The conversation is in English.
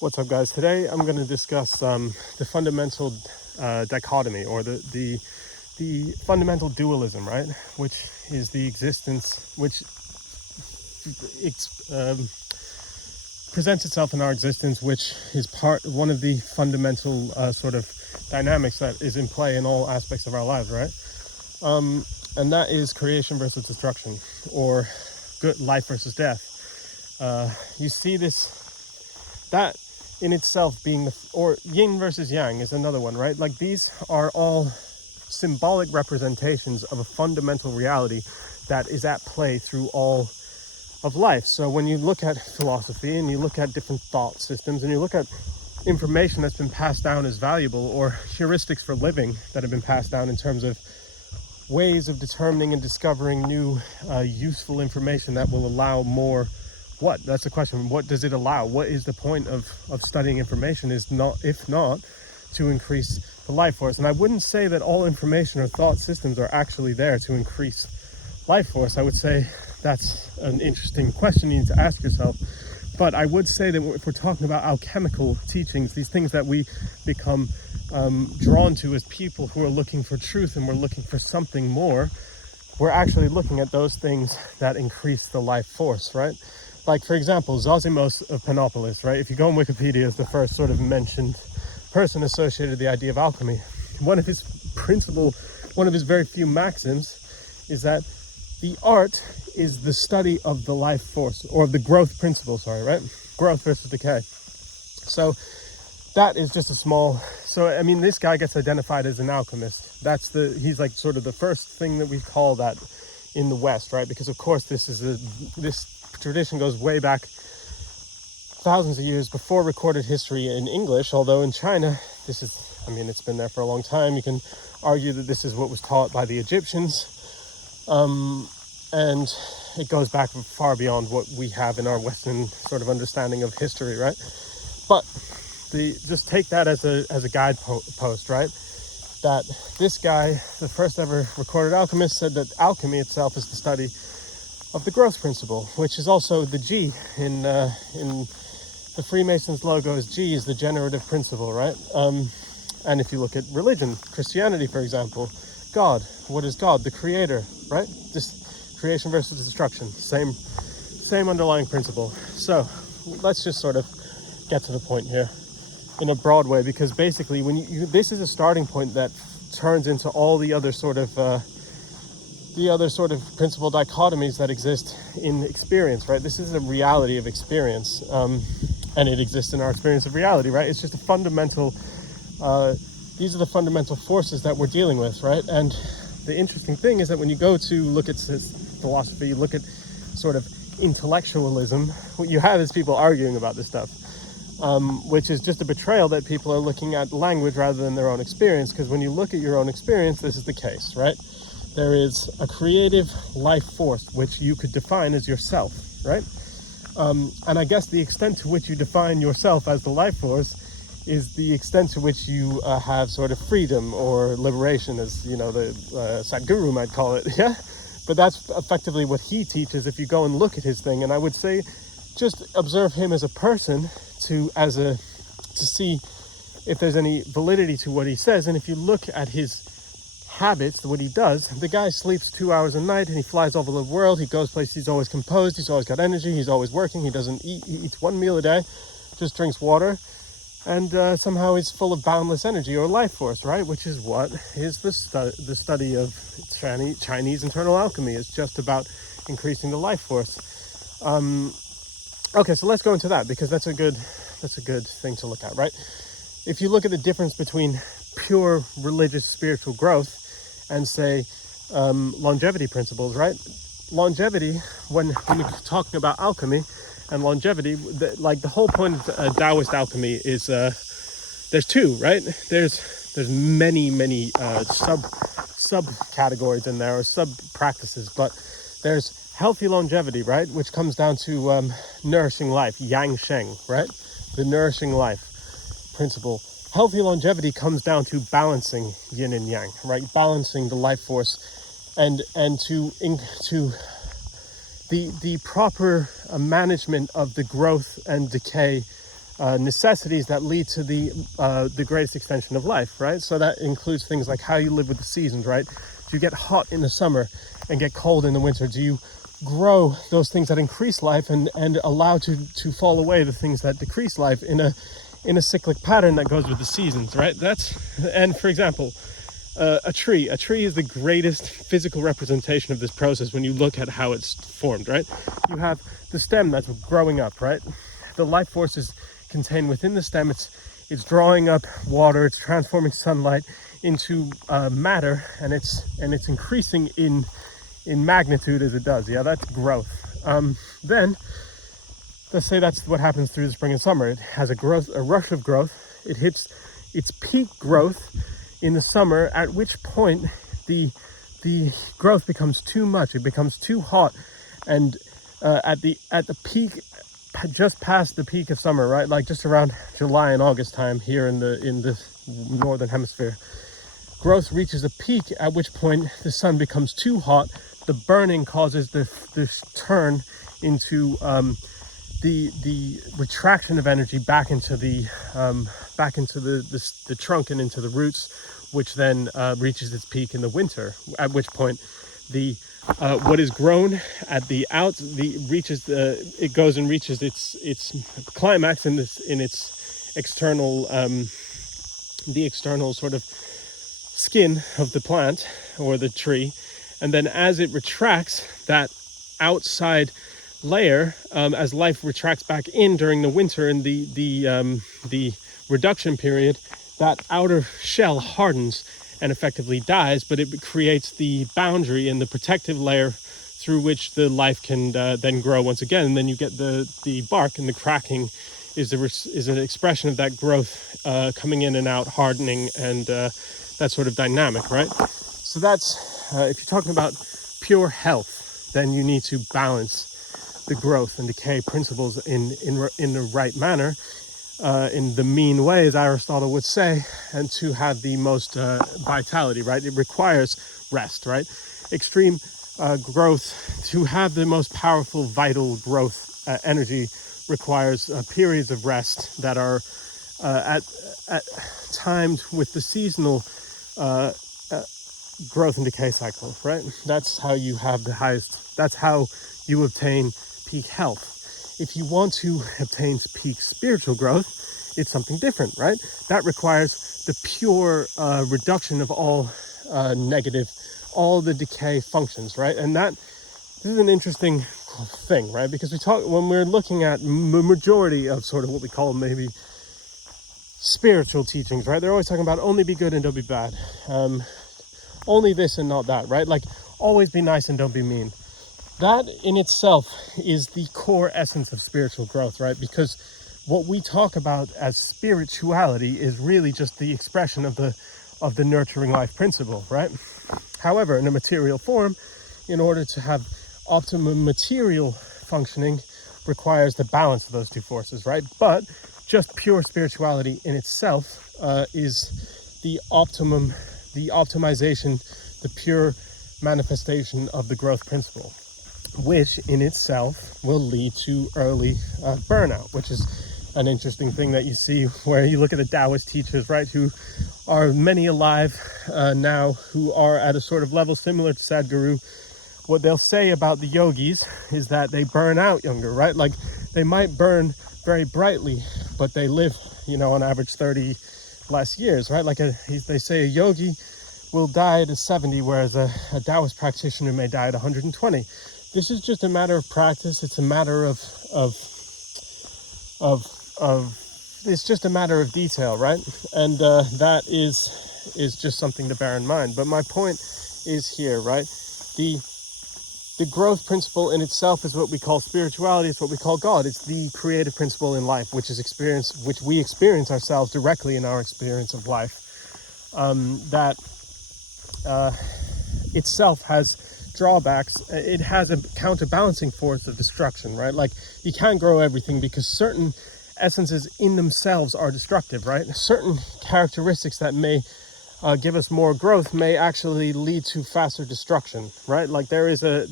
What's up, guys? Today I'm going to discuss the fundamental dichotomy, or the fundamental dualism, right? Which is the existence, which presents itself in our existence, which is one of the fundamental sort of dynamics that is in play in all aspects of our lives, right? And that is creation versus destruction, or good life versus death. You see that in itself being or yin versus yang is another one, right? Like, these are all symbolic representations of a fundamental reality that is at play through all of life. So when you look at philosophy and you look at different thought systems and you look at information that's been passed down as valuable, or heuristics for living that have been passed down in terms of ways of determining and discovering new useful information that will allow more. What? That's the question. What does it allow? What is the point of studying information, is not, if not to increase the life force? And I wouldn't say that all information or thought systems are actually there to increase life force. I would say that's an interesting question you need to ask yourself. But I would say that if we're talking about alchemical teachings, these things that we become drawn to as people who are looking for truth and we're looking for something more, we're actually looking at those things that increase the life force, right? Like, for example, Zosimos of Panopolis, right? If you go on Wikipedia, as the first sort of mentioned person associated with the idea of alchemy, one of his very few maxims is that the art is the study of the life force, or the growth principle, right? Growth versus decay. So that is just this guy gets identified as an alchemist. He's like sort of the first thing that we call that in the West, right? Because of course this tradition goes way back thousands of years before recorded history in English, although in China it's been there for a long time. You can argue that this is what was taught by the Egyptians, and it goes back far beyond what we have in our Western sort of understanding of history, right? But just take that as a guidepost, right? That this guy, the first ever recorded alchemist, said that alchemy itself is the study of the growth principle, which is also the G in the Freemasons logo. Is G is the generative principle, right? And if you look at religion, Christianity, for example, God, what is God? The creator, right? Just creation versus destruction, same underlying principle. So let's just sort of get to the point here in a broad way, because basically this is a starting point that turns into all the other sort of principle dichotomies that exist in experience, right? This is a reality of experience, and it exists in our experience of reality, right? It's just a fundamental, these are the fundamental forces that we're dealing with, right? And the interesting thing is that when you go to look at philosophy, you look at sort of intellectualism, what you have is people arguing about this stuff, which is just a betrayal that people are looking at language rather than their own experience. Because when you look at your own experience, this is the case, right? There is a creative life force which you could define as yourself, right? And I guess the extent to which you define yourself as the life force is the extent to which you have sort of freedom or liberation, as the Sadhguru might call it, yeah? But that's effectively what he teaches if you go and look at his thing. And I would say just observe him as a person to see if there's any validity to what he says. And if you look at his habits, what he does, the guy sleeps 2 hours a night and he flies all over the world. He goes places, he's always composed, he's always got energy, he's always working, he doesn't eat, he eats one meal a day, just drinks water, and somehow he's full of boundless energy or life force, right? Which is what is the study of Chinese internal alchemy. Is just about increasing the life force. Okay, so let's go into that, because that's a good thing to look at, right? If you look at the difference between pure religious spiritual growth and say longevity principles, right? Longevity, when we're talking about alchemy and longevity, the whole point of Taoist alchemy is there's two, right? There's many sub categories in there, or sub practices, but there's healthy longevity, right, which comes down to nourishing life, yang sheng, right? The nourishing life principle. Healthy longevity comes down to balancing yin and yang, right? Balancing the life force, and to the proper management of the growth and decay necessities that lead to the greatest extension of life, right? So that includes things like how you live with the seasons, right? Do you get hot in the summer and get cold in the winter? Do you grow those things that increase life and allow to fall away the things that decrease life in a cyclic pattern that goes with the seasons, right? And for example, a tree is the greatest physical representation of this process when you look at how it's formed, right? You have the stem that's growing up, right? The life force is contained within the stem. It's drawing up water, it's transforming sunlight into matter, and it's increasing in magnitude as it does. Yeah, that's growth. Then let's say that's what happens through the spring and summer. It has a rush of growth. It hits its peak growth in the summer, at which point the growth becomes too much. It becomes too hot, and at the peak, just past the peak of summer, right? Like just around July and August time here in the northern hemisphere, growth reaches a peak, at which point the sun becomes too hot. The burning causes this turn into the retraction of energy back into the trunk and into the roots, which then reaches its peak in the winter. At which point, what is grown at it goes and reaches its climax in its external the external sort of skin of the plant or the tree, and then as it retracts, that outside layer, as life retracts back in during the winter and the reduction period, that outer shell hardens and effectively dies, but it creates the boundary and the protective layer through which the life can then grow once again. And then you get the bark, and the cracking is an expression of that growth coming in and out, hardening, and that sort of dynamic, right? So that's, if you're talking about pure health, then you need to balance the growth and decay principles in the right manner, in the mean way, as Aristotle would say, and to have the most vitality, right? It requires rest, right? Extreme growth, to have the most powerful, vital growth energy requires periods of rest that are timed with the seasonal growth and decay cycle, right? That's how you have that's how you obtain peak health. If you want to obtain peak spiritual growth, it's something different, right? That requires the pure reduction of all negative, all the decay functions, right? And this is an interesting thing, right? Because when we're looking at majority of sort of what we call maybe spiritual teachings, right? They're always talking about only be good and don't be bad. Only this and not that, right? Like always be nice and don't be mean. That in itself is the core essence of spiritual growth, right? Because what we talk about as spirituality is really just the expression of the nurturing life principle, right? However, in a material form, in order to have optimum material functioning, requires the balance of those two forces, right? But just pure spirituality in itself is the optimization, the pure manifestation of the growth principle, which in itself will lead to early burnout, which is an interesting thing that you see where you look at the Taoist teachers, right, who are many alive now, who are at a sort of level similar to Sadhguru. What they'll say about the yogis is that they burn out younger, right? Like they might burn very brightly, but they live, on average 30 less years, right? Like they say a yogi will die at 70, whereas a Taoist practitioner may die at 120. This is just a matter of practice. It's a matter of it's just a matter of detail, right? And that is just something to bear in mind. But my point is here, right? The growth principle in itself is what we call spirituality. It's what we call God. It's the creative principle in life, which we experience ourselves directly in our experience of life. That itself has drawbacks. It has a counterbalancing force of destruction, right? Like you can't grow everything because certain essences in themselves are destructive, right? Certain characteristics that may give us more growth may actually lead to faster destruction, right? Like there is a